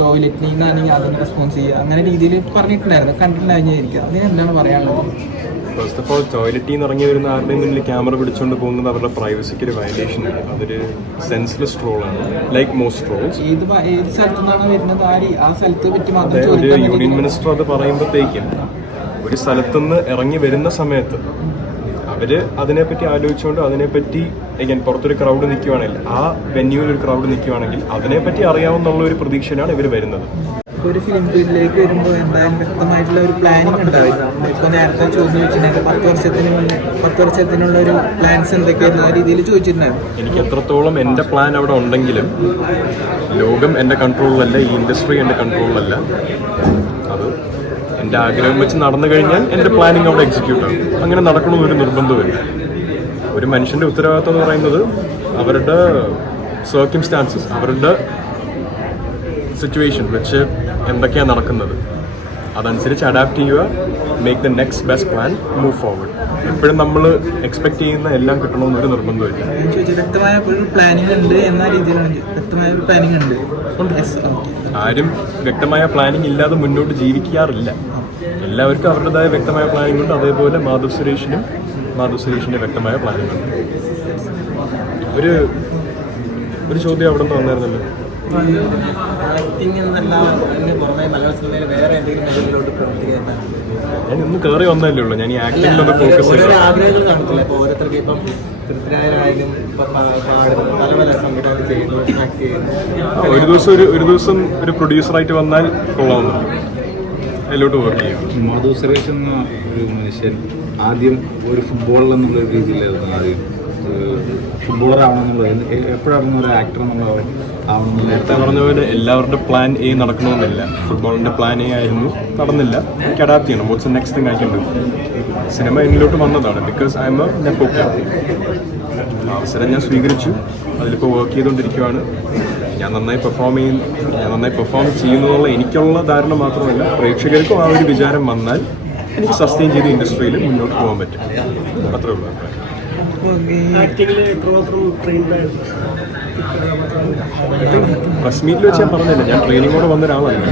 ടോയ്ലറ്റിൽ നിന്നാണെങ്കിൽ അതിന് റെസ്പോൺസ് ചെയ്യുക. അങ്ങനെ രീതിയിൽ പറഞ്ഞിട്ടുണ്ടായിരുന്നു. കണ്ടിട്ടുണ്ടായിരിക്കും അതിന് എന്താണ് പറയാനുള്ളത്? ഫസ്റ്റ് ഓഫ് ഓൾ ടോയ്ലറ്റിൽ നിന്ന് ഇറങ്ങി വരുന്ന ആരുടെയും മുന്നിൽ ക്യാമറ പിടിച്ചുകൊണ്ട് പോകുന്നത് അവരുടെ പ്രൈവസിക്ക് ഒരു വയലേഷൻ ആണ്. അതൊരു സെൻസ്ലെസ് ട്രോൾ ആണ്. ലൈക്ക് മോസ്റ്റ് ട്രോൾസ് ഏത് ഏത് സ്ഥലത്തു നിന്നാണ് വരുന്നത് ആ സ്ഥലത്തെ പറ്റി മാത്രം ഒരു യൂണിയൻ മിനിസ്റ്റർ അത് പറയുമ്പോഴത്തേക്കും ഒരു സ്ഥലത്തുനിന്ന് ഇറങ്ങി വരുന്ന സമയത്ത് അവർ അതിനെപ്പറ്റി ആലോചിച്ചുകൊണ്ട് അതിനെപ്പറ്റി ഞാൻ പുറത്തൊരു ക്രൗഡ് നിൽക്കുവാണെങ്കിൽ ആ വെന്യൂവിൽ ഒരു ക്രൗഡ് നിൽക്കുവാണെങ്കിൽ അതിനെപ്പറ്റി അറിയാവുന്ന ഒരു പ്രതീക്ഷയിലാണ് ഇവർ വരുന്നത്. ഒരു ഫിലിം ഫീൽഡിലേക്ക് വരുമ്പോൾ എന്തായാലും വ്യക്തമായിട്ടുള്ള ഒരു പ്ലാനിങ് ഉണ്ടാവില്ല. ഇപ്പോൾ നേരത്തെ ചോദിച്ചു വെച്ചിട്ടുണ്ടായിരുന്നു പത്ത് വർഷത്തിന് മുന്നേ പത്ത് വർഷത്തിനുള്ള ഒരു പ്ലാൻസ് എന്തൊക്കെയായിരുന്നു? ആ രീതിയിൽ ചോദിച്ചിട്ടുണ്ടായിരുന്നു. എനിക്ക് എത്രത്തോളം എന്റെ പ്ലാൻ അവിടെ ഉണ്ടെങ്കിലും ലോകം എന്റെ കൺട്രോളിലല്ല ഈ ഇൻഡസ്ട്രി എന്റെ കൺട്രോളിലല്ല അത് എന്റെ ആഗ്രഹം വെച്ച് നടന്നു കഴിഞ്ഞാൽ എന്റെ പ്ലാനിങ് അവിടെ എക്സിക്യൂട്ട് ആവും അങ്ങനെ നടക്കണമെന്ന് ഒരു നിർബന്ധമില്ല ഒരു മനുഷ്യന്റെ ഉത്തരവാദിത്വം എന്ന് പറയുന്നത് അവരുടെ സർക്കിംസ്റ്റാൻസസ് അവരുടെ സിറ്റുവേഷൻ വെച്ച് എന്തൊക്കെയാണ് നടക്കുന്നത്. അതനുസരിച്ച് അഡാപ്റ്റ് ചെയ്യുക make the next best plan move forward എപ്പോഴും നമ്മൾ എക്സ്പെക്ട് ചെയ്യുന്ന എല്ലാം കിട്ടണമെന്ന് ഒരു നിർബന്ധമില്ല വ്യക്തമായ ഒരു പ്ലാനിങ് ഉണ്ട് എന്ന രീതിയിലാണ് ചോ- വ്യക്തമായ ഒരു പ്ലാനിങ് ഉണ്ട്. ആരും വ്യക്തമായ പ്ലാനിങ് ഇല്ലാതെ മുന്നോട്ട് ജീവിക്കാറില്ല. എല്ലാവർക്കും അവരുടേതായ വ്യക്തമായ പ്ലാനിംഗ് ഉണ്ട്. അതേപോലെ മാധവ് സുരേഷിനും മാധവ് സുരേഷിന്റെ വ്യക്തമായ പ്ലാനിംഗ് ഉണ്ട്. ഒരു ഒരു ചോദ്യം അവിടെ നിന്ന് വന്നായിരുന്നല്ലോ. ആക്ടിങ് എന്നല്ല പുറമെ മലയാള സിനിമയിൽ വേറെ എന്തെങ്കിലും മേഖലയിലോട്ട് പ്രവർത്തിക്കാൻ ഞാൻ ഇന്ന് കയറി വന്നല്ലേ ഉള്ളൂ. ഞാൻ ഈ ആക്ടിങ്ങിലൊന്ന് ഫോക്കസ് ചെയ്തു. ആഗ്രഹങ്ങൾ കാണത്തില്ല? ഇപ്പൊ ഓരോരുത്തർക്ക് ഇപ്പം പൃഥ്വിരാജനായാലും പാടുന്നു പല ചെയ്യുന്നു ആക്ട് ചെയ്യുന്നു. ഒരു ദിവസം ഒരു ഒരു ദിവസം ഒരു പ്രൊഡ്യൂസറായിട്ട് വന്നാൽ കൊള്ളാവുന്നു അതിലോട്ട് വർക്ക് ചെയ്യും. മധു സുരേഷ് എന്ന ഒരു മനുഷ്യൻ ആദ്യം ഒരു ഫുട്ബോളിൽ എന്നുള്ള ഒരു രീതിയിലായിരുന്നു ആദ്യം. ഫുട്ബോളർ ആവണമെന്നുള്ളത് എപ്പോഴാണ് ഒരു ആക്ടർ എന്നുള്ള ആവണമെന്നുള്ള നേരത്തെ പറഞ്ഞ പോലെ എല്ലാവരുടെ പ്ലാൻ എ നടക്കണമെന്നില്ല. ഫുട്ബോളിന്റെ പ്ലാൻ എ ആയിരുന്നു. നടന്നില്ല. എനിക്ക് അഡാപ്റ്റ് ചെയ്യണം what's next thing I cinema എന്നിലോട്ട് വന്നതാണ്. ബിക്കോസ് ഐ എം എ നെപ്പോക്ക അവസരം ഞാൻ സ്വീകരിച്ചു. അതിലിപ്പോൾ വർക്ക് ചെയ്തുകൊണ്ടിരിക്കുകയാണ് ഞാൻ നന്നായി പെർഫോം ചെയ്യുന്നു ഞാൻ നന്നായി പെർഫോം ചെയ്യുന്നു എന്നുള്ള എനിക്കുള്ള ധാരണ മാത്രമല്ല പ്രേക്ഷകർക്കും ആ ഒരു വിചാരം വന്നാൽ എനിക്ക് സസ്റ്റെയിൻ ചെയ്ത് ഇൻഡസ്ട്രിയിൽ മുന്നോട്ട് പോകാൻ പറ്റും. അത്രേ ഉള്ളൂ. മീറ്റിൽ വെച്ച് ഞാൻ പറഞ്ഞില്ല ഞാൻ ട്രെയിനിങ്ങോടെ വന്ന ഒരാളല്ല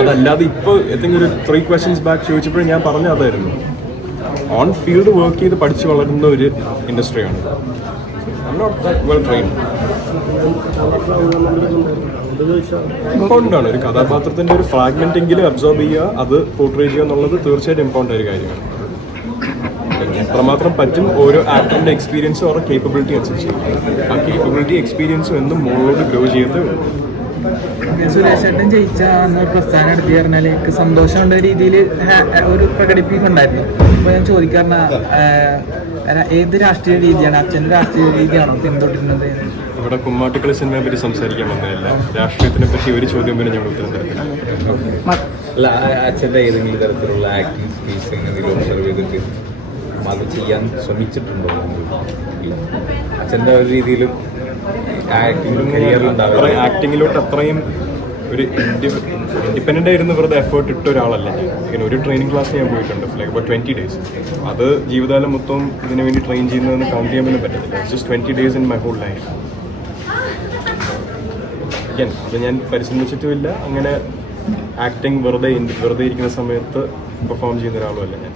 അതല്ലാതെ ഇപ്പോൾ എന്തെങ്കിലും ഒരു ത്രീ ക്വസ്റ്റ്യൻസ് ബാക്ക് ചോദിച്ചപ്പോഴും ഞാൻ പറഞ്ഞ അതായിരുന്നു. ഓൺ ഫീൽഡ് വർക്ക് ചെയ്ത് പഠിച്ചു വളരുന്ന ഒരു ഇൻഡസ്ട്രിയാണ് വെൽ ട്രെയിൻ ഇമ്പോർട്ടന്റ് ആണ്. ഒരു കഥാപാത്രത്തിന്റെ ഒരു ഫ്രാഗ്മെന്റ് എങ്കിലും അബ്സോർബ് ചെയ്യുക അത് പോർട്രേ ചെയ്യുക എന്നുള്ളത് തീർച്ചയായിട്ടും ഇമ്പോർട്ടന്റ് ഒരു കാര്യമാണ്. എത്രമാത്രം പറ്റും ഓരോ ആക്ടറിന്റെ എക്സ്പീരിയൻസും അവരുടെ കേപ്പബിലിറ്റി അനുസരിച്ച്. ആ കേപ്പബിലിറ്റി എക്സ്പീരിയൻസും എന്നും മുകളിലോട്ട് ഗ്രോ ചെയ്ത് സുരേഷേട്ടൻ ജയിച്ച അന്ന് പ്രസ്ഥാനം എടുത്ത് പറഞ്ഞാൽ എനിക്ക് സന്തോഷമുള്ള രീതിയിൽ ഒരു പ്രകടിപ്പിക്കുന്നുണ്ടായിരുന്നു. അപ്പോൾ ഞാൻ ചോദിക്കാറുണ്ട് ഏത് രാഷ്ട്രീയ രീതിയാണ്? അച്ഛന്റെ രാഷ്ട്രീയ രീതിയാണോ പിന്തുടരുന്നത്? ഇവിടെ കുമ്മാട്ടിക്കളി സിനിമയെ പറ്റി സംസാരിക്കാൻ വന്നതല്ല. രാഷ്ട്രീയത്തിനെ പറ്റി ഒരു ചോദ്യം പോലും ഞങ്ങൾ ഉത്തരം തരത്തില്ല. അച്ഛന്റെ ഏതെങ്കിലും തരത്തിലുള്ള ആക്ടിങ് എന്തെങ്കിലും ഒബ്സർവ് ചെയ്തിട്ട് അത് ചെയ്യാൻ ശ്രമിച്ചിട്ടുണ്ടോ ഇല്ല. അച്ഛന്റെ ഒരു രീതിയിലും ആക്ടിങ്ങിലോട്ട് അത്രയും ഒരു ഇൻഡിപെൻഡന്റ് ആയിരുന്നു വെറുതെ എഫേർട്ട് ഇട്ട ഒരാളല്ല ഞാൻ. ഇങ്ങനെ ഒരു ട്രെയിനിങ് ക്ലാസ് ഞാൻ പോയിട്ടുണ്ട് ലൈക്ക് അപ്പോൾ ട്വന്റി ഡേയ്സ് അത് ജീവിതകാലം മൊത്തം ഇതിനു വേണ്ടി ട്രെയിൻ ചെയ്യുന്നതെന്ന് കൗണ്ട് ചെയ്യാൻ പോലും പറ്റത്തില്ല. Just twenty days in my whole life അത് ഞാൻ പരിശ്രമിച്ചിട്ടുമില്ല. അങ്ങനെ ആക്ടിങ് വെറുതെ വെറുതെ ഇരിക്കുന്ന സമയത്ത് പെർഫോം ചെയ്യുന്ന ഒരാളുമല്ല ഞാൻ.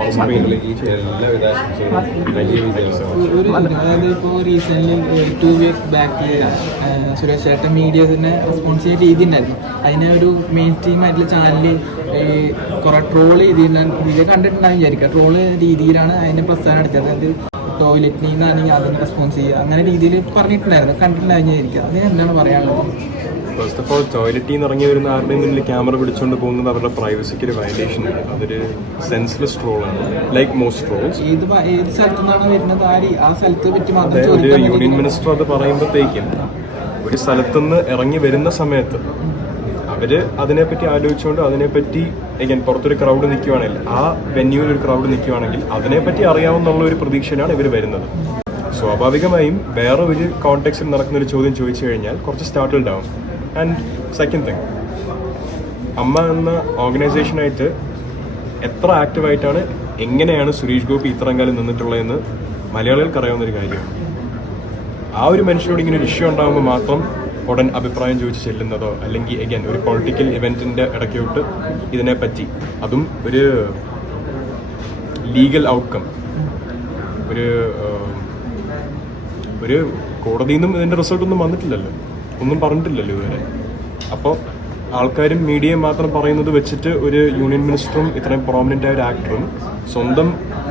എല്ലാവിധ അതായത് ഇപ്പോൾ റീസെന്റ്ലി ടു വീക്ക് ബാക്കിൽ സുരേഷ് ചേട്ടൻ മീഡിയസിനെ റെസ്പോൺസ് ചെയ്യുന്ന രീതി ഉണ്ടായിരുന്നു അതിനെ ഒരു മെയിൻ സ്ട്രീം ആയിട്ടുള്ള ചാനലിൽ കുറേ ട്രോൾ ചെയ്തിട്ടുണ്ടായിരുന്നു ഇത് കണ്ടിട്ടുണ്ടാകും വിചാരിക്കുക ട്രോൾ രീതിയിലാണ് അതിനെ പ്രസ്ഥാനം അടിച്ചത് അതായത് ടോയ്ലറ്റിൽ നിന്നാണെങ്കിൽ അതിന് റെസ്പോൺസ് ചെയ്യുക അങ്ങനെ രീതിയിൽ പറഞ്ഞിട്ടുണ്ടായിരുന്നു കണ്ടിട്ടുണ്ടാകും വിചാരിക്കുക അതിന് എന്താണ് പറയാനുള്ളത് ഫസ്റ്റ് ഓഫ് ഓൾ ടോയ്ലറ്റിൽ നിന്ന് ഇറങ്ങി വരുന്ന ആരുടെയും മുന്നിൽ ക്യാമറ പിടിച്ചുകൊണ്ട് പോകുന്നത് അവരുടെ പ്രൈവസിക്ക് ഒരു വയലേഷൻ ആണ്. അതൊരു സെൻസ്ലെസ് ട്രോളാണ് ലൈക്ക് മോസ്റ്റ് ട്രോൾസ് ഒരു യൂണിയൻ മിനിസ്റ്റർ അത് പറയുമ്പോഴത്തേക്കും ഒരു സ്ഥലത്തുനിന്ന് ഇറങ്ങി വരുന്ന സമയത്ത് അവർ അതിനെപ്പറ്റി ആലോചിച്ചുകൊണ്ട് അതിനെപ്പറ്റി ഞാൻ പുറത്തൊരു ക്രൗഡ് നിൽക്കുവാണെങ്കിൽ ആ വെന്യൂവിൽ ഒരു ക്രൗഡ് നിൽക്കുവാണെങ്കിൽ അതിനെപ്പറ്റി അറിയാവുന്നുള്ള ഒരു പ്രതീക്ഷയിലാണ് ഇവർ വരുന്നത്. സ്വാഭാവികമായും വേറെ ഒരു കോൺടാക്സിൽ നടക്കുന്ന ഒരു ചോദ്യം ചോദിച്ചു കഴിഞ്ഞാൽ കുറച്ച് സ്റ്റാർട്ടിൽഡ് ആവും. ആൻഡ് സെക്കൻഡ് തിങ് അമ്മ എന്ന ഓർഗനൈസേഷനായിട്ട് എത്ര ആക്റ്റീവായിട്ടാണ് എങ്ങനെയാണ് സുരേഷ് ഗോപി ഇത്രയും കാലം നിന്നിട്ടുള്ളതെന്ന് മലയാളികൾക്ക് അറിയാവുന്നൊരു കാര്യമാണ്. ആ ഒരു മനുഷ്യനോട് ഇങ്ങനെ ഒരു ഇഷ്യൂ ഉണ്ടാകുമ്പോൾ മാത്രം ഉടൻ അഭിപ്രായം ചോദിച്ച് ചെല്ലുന്നതോ അല്ലെങ്കിൽ എഗൈൻ ഒരു പൊളിറ്റിക്കൽ ഇവന്റിന്റെ ഇടയ്ക്കോട്ട് ഇതിനെപ്പറ്റി അതും ഒരു ലീഗൽ ഔട്ട്കം ഒരു ഒരു കോടതിയിൽ നിന്നും ഇതിന്റെ റിസൾട്ടൊന്നും വന്നിട്ടില്ലല്ലോ. ഒന്നും പറഞ്ഞിട്ടില്ലല്ലോ ഇവരെ അപ്പോൾ ആൾക്കാരും മീഡിയയും മാത്രം പറയുന്നത് വെച്ചിട്ട് ഒരു യൂണിയൻ മിനിസ്റ്ററും ഇത്രയും പ്രോമിനന്റ് ആയ ഒരു ആക്ടറും സ്വന്തം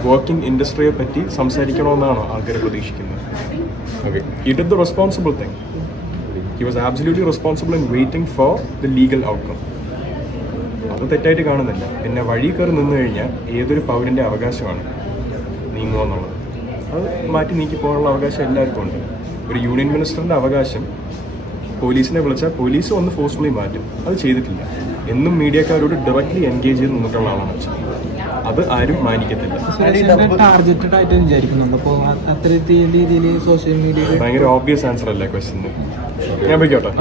വർക്കിംഗ് ഇൻഡസ്ട്രിയെ പറ്റി സംസാരിക്കണമെന്നാണോ ആൾക്കാർ പ്രതീക്ഷിക്കുന്നത്? Okay he is the responsible thing he was absolutely responsible in waiting for the legal outcome അത് തെറ്റായിട്ട് കാണുന്നില്ല. പിന്നെ വഴി കയറി നിന്നു കഴിഞ്ഞാൽ ഏതൊരു പൗരന്റെ അവകാശമാണ് നീങ്ങുക എന്നുള്ളത്. അത് മാറ്റി നീക്കി പോകാനുള്ള അവകാശം എല്ലാവർക്കും ഉണ്ട്. ഒരു യൂണിയൻ മിനിസ്റ്ററിന്റെ അവകാശം പോലീസിനെ വിളിച്ചാൽ പോലീസ് വന്ന് ഫോഴ്സ്ഫുള്ളി മാറ്റും. അത് ചെയ്തിട്ടില്ല. എന്നും മീഡിയക്കാരോട് ഡയറക്റ്റ്ലി എൻഗേജ് ചെയ്ത് നിന്നിട്ടുള്ള ആളാണ് അച്ഛൻ. അത് ആരും മാനിക്കത്തില്ല. ഭയങ്കര ഓബ്വിയസ് ആൻസർ അല്ലേ ക്വസ്റ്റിന് ഞാൻ പോയിക്കോട്ടെ